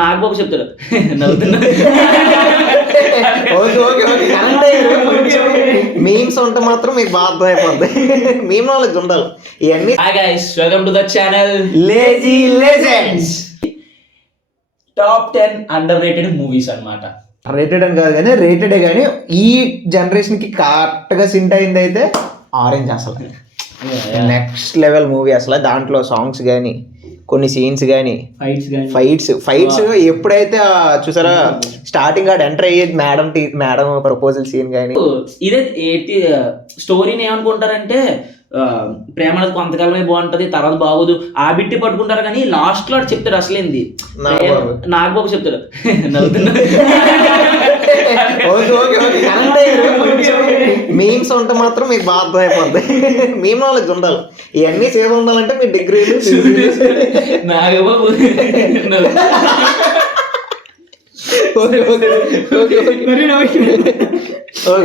నాగబాబు చెప్తాడు నవ్వుతున్నా. మీమ్స్ ఉంటే మాత్రం మీకు బాగా అర్థమైపోద్ది. మీమ్ నాలెడ్జ్ ఉండాలి ఇవన్నీ. Hi guys, welcome to the channel lazy legends. Top 10 under rated movies అన్నమాట. రేటెడ్ అని కాదు కానీ రేటెడే, కానీ ఈ జనరేషన్ కి కరెక్ట్ గా సింట్ అయింది అయితే ఆరెంజ్. అసలు నెక్స్ట్ లెవెల్ మూవీ. అసలు దాంట్లో సాంగ్స్ కానీ కొన్ని సీన్స్ కానీ ఫైట్స్ ఎప్పుడైతే చూసారా స్టార్టింగ్ ఆడ ఎంటర్ అయ్యేది మేడం ప్రపోజల్ సీన్ కానీ. ఇదే స్టోరీని ఏమనుకుంటారంటే ప్రేమ అనేది కొంతకాలమే బాగుంటది, తర్వాత బాగోదు ఆ బిట్టి పట్టుకుంటారు. కానీ లాస్ట్ లో చెప్తాడు అసలేంది, నాగబాబు చెప్తాడు నవ్వుతున్నా. మీమ్స్ ఉంటే మాత్రం మీకు బాగా అర్థమైపోద్ది. మీమ్ నాలెడ్జ్ ఉండాలి ఇవన్నీ సేవ్ ఉండాలంటే మీ డిగ్రీలు నాగబాబు ఓకే